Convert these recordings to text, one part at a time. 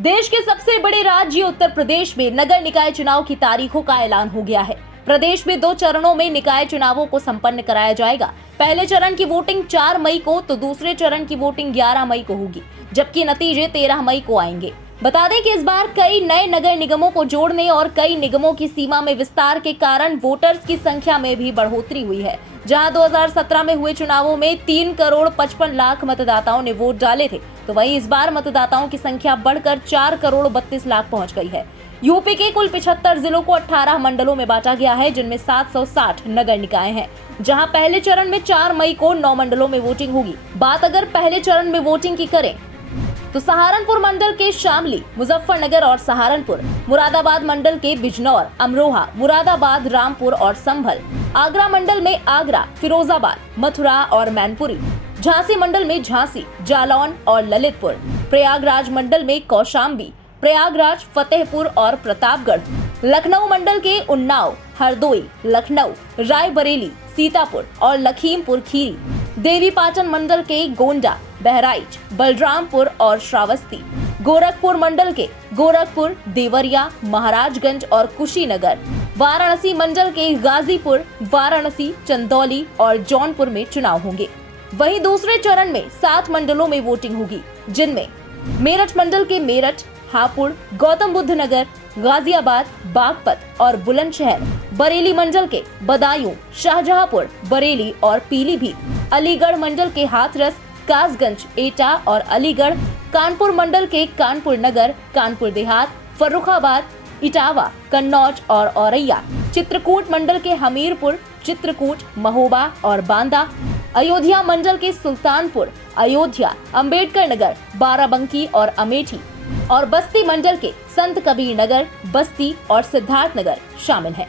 देश के सबसे बड़े राज्य उत्तर प्रदेश में नगर निकाय चुनाव की तारीखों का ऐलान हो गया है। प्रदेश में 2 चरणों में निकाय चुनावों को संपन्न कराया जाएगा। पहले चरण की वोटिंग 4 मई को तो दूसरे चरण की वोटिंग 11 मई को होगी, जबकि नतीजे 13 मई को आएंगे। बता दें कि इस बार कई नए नगर निगमों को जोड़ने और कई निगमों की सीमा में विस्तार के कारण वोटर्स की संख्या में भी बढ़ोतरी हुई है। जहां 2017 में हुए चुनावों में 3 करोड़ 55 लाख मतदाताओं ने वोट डाले थे, तो वहीं इस बार मतदाताओं की संख्या बढ़कर 4 करोड़ 32 लाख पहुंच गई है। यूपी के कुल 75 जिलों को 18 मंडलों में बांटा गया है, जिनमें 760 नगर निकाय हैं। जहां पहले चरण में 4 मई को 9 मंडलों में वोटिंग होगी। बात अगर पहले चरण में वोटिंग की करें तो सहारनपुर मंडल के शामली, मुजफ्फरनगर और सहारनपुर, मुरादाबाद मंडल के बिजनौर, अमरोहा, मुरादाबाद, रामपुर और संभल, आगरा मंडल में आगरा, फिरोजाबाद, मथुरा और मैनपुरी, झांसी मंडल में झांसी, जालौन और ललितपुर, प्रयागराज मंडल में कौशाम्बी, प्रयागराज, फतेहपुर और प्रतापगढ़, लखनऊ मंडल के उन्नाव, हरदोई, लखनऊ, रायबरेली, सीतापुर और लखीमपुर खीरी, देवीपाटन मंडल के गोंडा, बहराइच, बलरामपुर और श्रावस्ती, गोरखपुर मंडल के गोरखपुर, देवरिया, महाराजगंज और कुशीनगर, वाराणसी मंडल के गाजीपुर, वाराणसी, चंदौली और जौनपुर में चुनाव होंगे। वहीं दूसरे चरण में 7 मंडलों में वोटिंग होगी, जिनमें मेरठ मंडल के मेरठ, हापुड़, गौतम बुद्ध नगर, गाजियाबाद, बागपत और बुलंदशहर, बरेली मंडल के बदायूं, शाहजहांपुर, बरेली और पीलीभीत, अलीगढ़ मंडल के हाथरस, कासगंज, एटा और अलीगढ़, कानपुर मंडल के कानपुर नगर, कानपुर देहात, फर्रुखाबाद, इटावा, कन्नौज और औरैया, चित्रकूट मंडल के हमीरपुर, चित्रकूट, महोबा और बांदा, अयोध्या मंडल के सुल्तानपुर, अयोध्या, अंबेडकर नगर, बाराबंकी और अमेठी और बस्ती मंडल के संत कबीर नगर, बस्ती और सिद्धार्थ नगर शामिल हैं।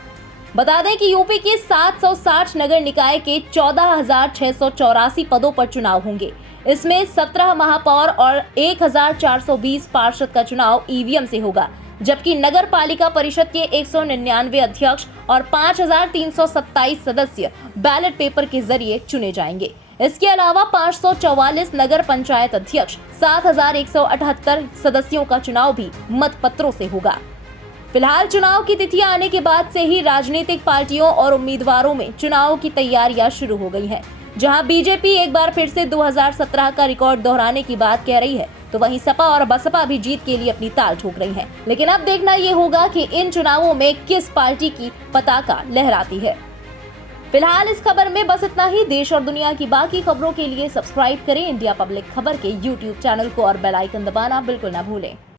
बता दें कि यूपी के 760 नगर निकाय के 14,684 पदों पर चुनाव होंगे। इसमें 17 महापौर और 1,420 पार्षद का चुनाव ईवीएम से होगा, जबकि नगर पालिका परिषद के 199 अध्यक्ष और 5,327 सदस्य बैलेट पेपर के जरिए चुने जाएंगे। इसके अलावा 544 नगर पंचायत अध्यक्ष, 7,178 सदस्यों का चुनाव भी मतपत्रों से होगा। फिलहाल चुनाव की तिथियां आने के बाद से ही राजनीतिक पार्टियों और उम्मीदवारों में चुनाव की तैयारियां शुरू हो गई हैं। जहां बीजेपी एक बार फिर से 2017 का रिकॉर्ड दोहराने की बात कह रही है, तो वहीं सपा और बसपा भी जीत के लिए अपनी ताल ठोक रही हैं। लेकिन अब देखना ये होगा कि इन चुनावों में किस पार्टी की पताका लहराती है। फिलहाल इस खबर में बस इतना ही। देश और दुनिया की बाकी खबरों के लिए सब्सक्राइब करें इंडिया पब्लिक खबर के YouTube चैनल को और बेल आइकन दबाना बिल्कुल न भूलें।